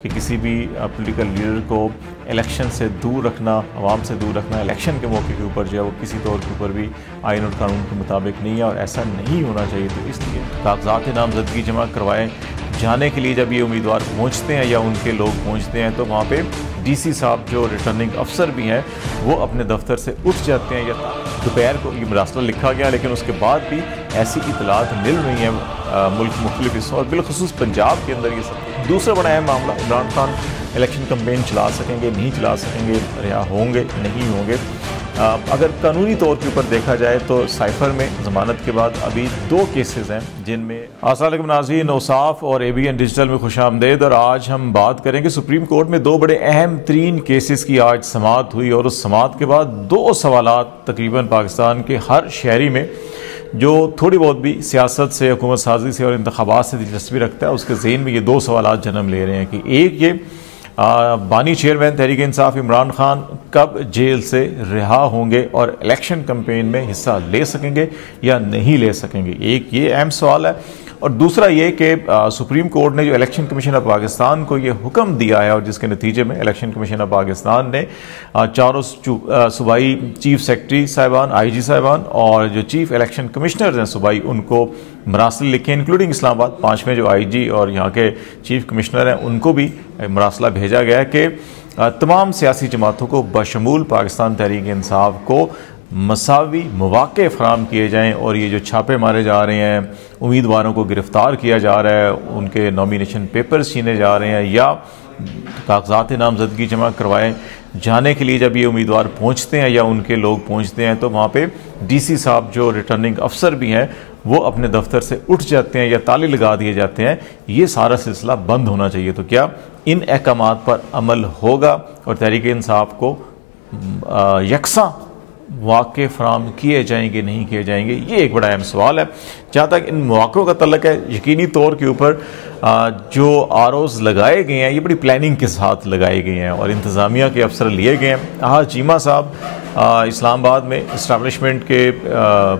कि किसी भी पॉलिटिकल लीडर को इलेक्शन से दूर रखना, आवाम से दूर रखना, इलेक्शन के मौके के ऊपर जो है वो किसी तौर के ऊपर भी आइन और कानून के मुताबिक नहीं है और ऐसा नहीं होना चाहिए। तो इसलिए कागजात नामजदगी जमा करवाए जाने के लिए जब ये उम्मीदवार पहुंचते हैं या उनके लोग पहुंचते हैं तो वहाँ पे डीसी साहब जो रिटर्निंग अफसर भी हैं वो अपने दफ्तर से उठ जाते हैं। या दोपहर को ये मरासला लिखा गया, लेकिन उसके बाद भी ऐसी इतलात मिल रही हैं मुल्क मुख्तलिफ हिस्सों और बिलखुसूस पंजाब के अंदर। ये सब दूसरा बड़ा अहम मामला, इमरान खान इलेक्शन कैंपेन चला सकेंगे, नहीं चला सकेंगे, रिहा होंगे, नहीं होंगे। अगर कानूनी तौर के ऊपर देखा जाए तो साइफर में ज़मानत के बाद अभी 2 केसेस हैं जिनमें अस्सलाम वालेकुम नाज़रीन, औसाफ और ABN डिजिटल में खुशामदीद। और आज हम बात करेंगे सुप्रीम कोर्ट में 2 बड़े अहम तरीन केसेस की आज समाअत हुई और उस समाअत के बाद 2 सवालात तकरीबन पाकिस्तान के हर शहरी में जो थोड़ी बहुत भी सियासत से, हुकूमत साजी से और इंतखाबात से दिलचस्पी रखता है उसके ज़हन में ये 2 सवालात जन्म ले रहे हैं कि एक ये बानी चेयरमैन तहरीक इंसाफ इमरान खान कब जेल से रिहा होंगे और इलेक्शन कैंपेन में हिस्सा ले सकेंगे या नहीं ले सकेंगे। एक ये अहम सवाल है। और दूसरा ये कि सुप्रीम कोर्ट ने जो इलेक्शन कमीशन ऑफ पाकिस्तान को ये हुक्म दिया है और जिसके नतीजे में इलेक्शन कमीशन ऑफ पाकिस्तान ने चारों सूबाई चीफ सेक्रेटरी साहिबान, IG साहिबान और जो चीफ इलेक्शन कमिश्नर्स हैं सूबाई, उनको मरासिल लिखे, इंक्लूडिंग इस्लामाबाद 5वें जो IG और यहाँ के चीफ कमिश्नर हैं उनको भी मरासला भेजा गया कि तमाम सियासी जमातों को बशमूल पाकिस्तान तहरीक इंसाफ को मसावी मौक़े फ़राहम किए जाएँ और ये जो छापे मारे जा रहे हैं, उम्मीदवारों को गिरफ़्तार किया जा रहा है, उनके नॉमिनेशन पेपर्स छीने जा रहे हैं या कागजात नामजदगी जमा करवाए जाने के लिए जब ये उम्मीदवार पहुंचते हैं या उनके लोग पहुंचते हैं तो वहाँ पे DC साहब जो रिटर्निंग अफसर भी हैं वो अपने दफ्तर से उठ जाते हैं या ताले लगा दिए जाते हैं। ये सारा सिलसिला बंद होना चाहिए। तो क्या इन अहकामात पर अमल होगा और तहरीक इंसाफ को यकसा मौक़े फ़राहम किए जाएंगे, नहीं किए जाएंगे, ये एक बड़ा अहम सवाल है। जहाँ तक इन मौक़ों का तल्लुक़ है, यकीनी तौर के ऊपर जो ROs लगाए गए हैं ये बड़ी प्लानिंग के साथ लगाए गए हैं और इंतज़ामिया के अफसर लिए गए हैं। आज चीमा साहब इस्लामाबाद में इस्टेब्लिशमेंट के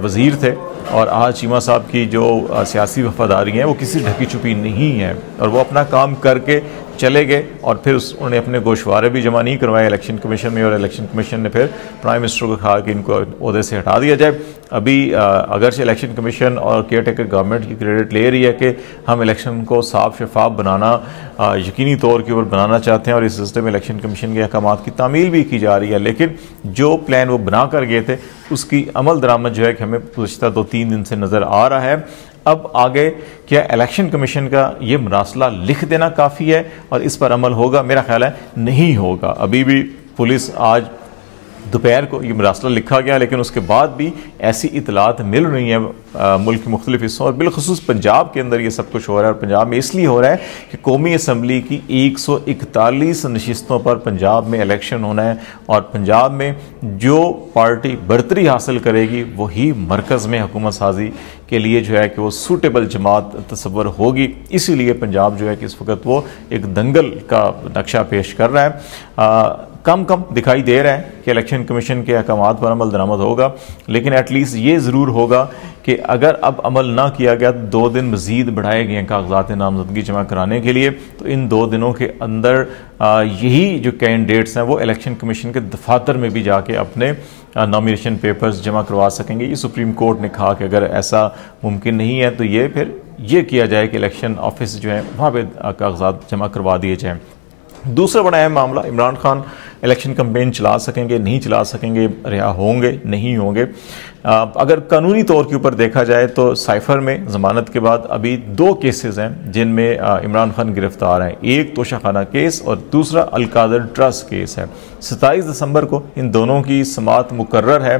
वज़ीर थे और आज चीमा साहब की जो सियासी वफादारी हैं वो किसी ढकी छुपी नहीं है और वो अपना काम करके चले गए और फिर उन्होंने अपने गोशवारे भी जमा नहीं करवाए इलेक्शन कमीशन में और इलेक्शन कमीशन ने फिर प्राइम मिनिस्टर को कहा कि इनको ओहदे से हटा दिया जाए। अभी अगरचे इलेक्शन कमीशन और केयर टेकर गवर्नमेंट की क्रेडिट ले रही है कि हम इलेक्शन को साफ शफाफ बनाना, यकीनी तौर के ऊपर बनाना चाहते हैं और इस सिस्टम में इलेक्शन कमीशन के अहकामात की तामील भी की जा रही है, लेकिन जो प्लान वो बना कर गए थे उसकी अमल दरामद जो है कि हमें गुज़श्ता 2-3 दिन से नज़र आ रहा है। अब आगे क्या इलेक्शन कमीशन का ये मरासला लिख देना काफ़ी है और इस पर अमल होगा? मेरा ख्याल है नहीं होगा। अभी भी पुलिस आज दोपहर को ये मरासला लिखा गया, लेकिन उसके बाद भी ऐसी इतलात मिल रही हैं मुल्क के मुख्तलिफ हिस्सों और बिलखुसूस पंजाब के अंदर ये सब कुछ हो रहा है। और पंजाब में इसलिए हो रहा है कि कौमी असम्बली की 141 नशिस्तों पर पंजाब में इलेक्शन होना है और पंजाब में जो पार्टी बरतरी हासिल करेगी वही मरकज़ में हुकूमत साजी के लिए जो है कि वो सूटेबल जमात तस्वर होगी। इसीलिए पंजाब जो है कि इस वक्त वो एक दंगल का नक्शा पेश कर रहा है। कम दिखाई दे रहा है कि इलेक्शन कमीशन के अहकामात पर अमल दरामद होगा, लेकिन एटलीस्ट ये ज़रूर होगा कि अगर अब अमल ना किया गया तो 2 दिन मज़ीद बढ़ाए गए हैं कागजात नामजदगी जमा कराने के लिए। तो इन 2 दिनों के अंदर यही जो कैंडिडेट्स हैं वो इलेक्शन कमीशन के दफातर में भी जाके अपने नॉमिनेशन पेपर्स जमा करवा सकेंगे। ये सुप्रीम कोर्ट ने कहा कि अगर ऐसा मुमकिन नहीं है तो ये फिर ये किया जाए कि इलेक्शन ऑफिस जो है वहाँ पर कागजात जमा करवा दिए जाएँ। दूसरा बड़ा अहम मामला, इमरान खान इलेक्शन कैंपेन चला सकेंगे, नहीं चला सकेंगे, रिहा होंगे, नहीं होंगे। अगर कानूनी तौर के ऊपर देखा जाए तो साइफर में ज़मानत के बाद अभी 2 केसेस हैं जिनमें इमरान खान गिरफ्तार हैं। एक तोशाखाना केस और दूसरा अलकादर ट्रस्ट केस है। 27 दिसंबर को इन दोनों की समाअत मुकर्रर है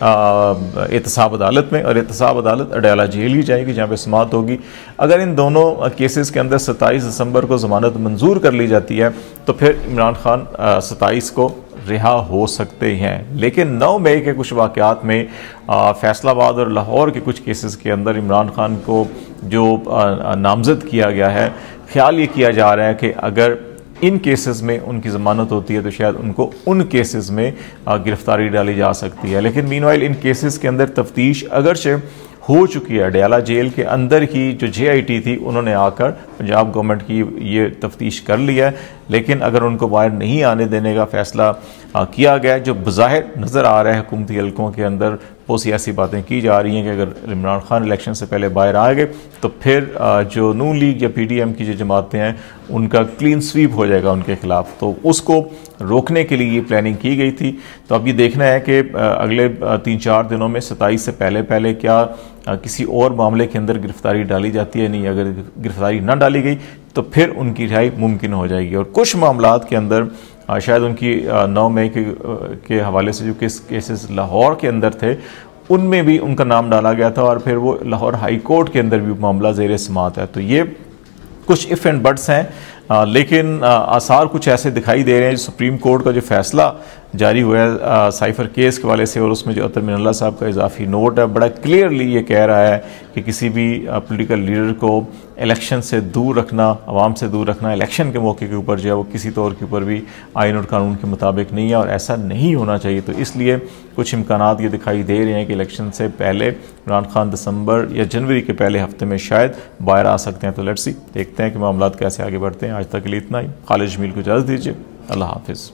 एहतसाब अदालत में और एहतसाब अदालत अडयाला जेल ही जाएगी जहाँ पे समाअत होगी। अगर इन दोनों केसेस के अंदर 27 दिसंबर को ज़मानत मंजूर कर ली जाती है तो फिर इमरान खान 27 को रिहा हो सकते हैं। लेकिन 9 मई के कुछ वाक़यात में फैसलाबाद और लाहौर के कुछ केसेस के अंदर इमरान खान को जो नामज़द किया गया है, ख्याल ये किया जा रहा है कि अगर इन केसेस में उनकी ज़मानत होती है तो शायद उनको उन केसेस में गिरफ्तारी डाली जा सकती है। लेकिन मीनवाइल इन केसेस के अंदर तफ्तीश अगरचे हो चुकी है। अडयाला जेल के अंदर ही जो JIT थी उन्होंने आकर पंजाब गवर्नमेंट की ये तफ्तीश कर लिया है, लेकिन अगर उनको बाहर नहीं आने देने का फैसला किया गया, जो बज़ाहिर नज़र आ रहा है हुकूमती हल्कों के अंदर वो सियासी बातें की जा रही हैं कि अगर इमरान खान इलेक्शन से पहले बाहर आ गए तो फिर जो नून लीग या PDM की जो जमातें हैं उनका क्लीन स्वीप हो जाएगा उनके खिलाफ, तो उसको रोकने के लिए ये प्लानिंग की गई थी। तो अब ये देखना है कि अगले 3-4 दिनों में 27 से पहले क्या किसी और मामले के अंदर गिरफ्तारी डाली जाती है, नहीं अगर गिरफ्तारी ना डाली गई तो फिर उनकी रिहाई मुमकिन हो जाएगी। और कुछ मामलात के अंदर शायद उनकी 9 मई के हवाले से जो केसेस लाहौर के अंदर थे उनमें भी उनका नाम डाला गया था और फिर वो लाहौर हाई कोर्ट के अंदर भी मामला ज़ेर समाअत है। तो ये कुछ इफ़ एंड बट्स हैं, लेकिन आसार कुछ ऐसे दिखाई दे रहे हैं। सुप्रीम कोर्ट का जो फैसला जारी हुआ है साइफर केस के वाले से और उसमें जो अतर मिनल्ला साहब का इजाफी नोट है बड़ा क्लियरली ये कह रहा है कि किसी भी पॉलिटिकल लीडर को इलेक्शन से दूर रखना, आवाम से दूर रखना, इलेक्शन के मौके के ऊपर जो है वो किसी तौर के ऊपर भी आइन और कानून के मुताबिक नहीं है और ऐसा नहीं होना चाहिए। तो इसलिए कुछ इम्कानात ये दिखाई दे रहे हैं कि इलेक्शन से पहले इमरान खान दिसंबर या जनवरी के पहले हफ्ते में शायद बाहर आ सकते हैं। तो लेट्स सी, देखते हैं कि मामलात कैसे आगे बढ़ते हैं। आज तक के लिए इतना ही। खालिद जमील को इजाज़त दीजिए। अल्लाह हाफिज़।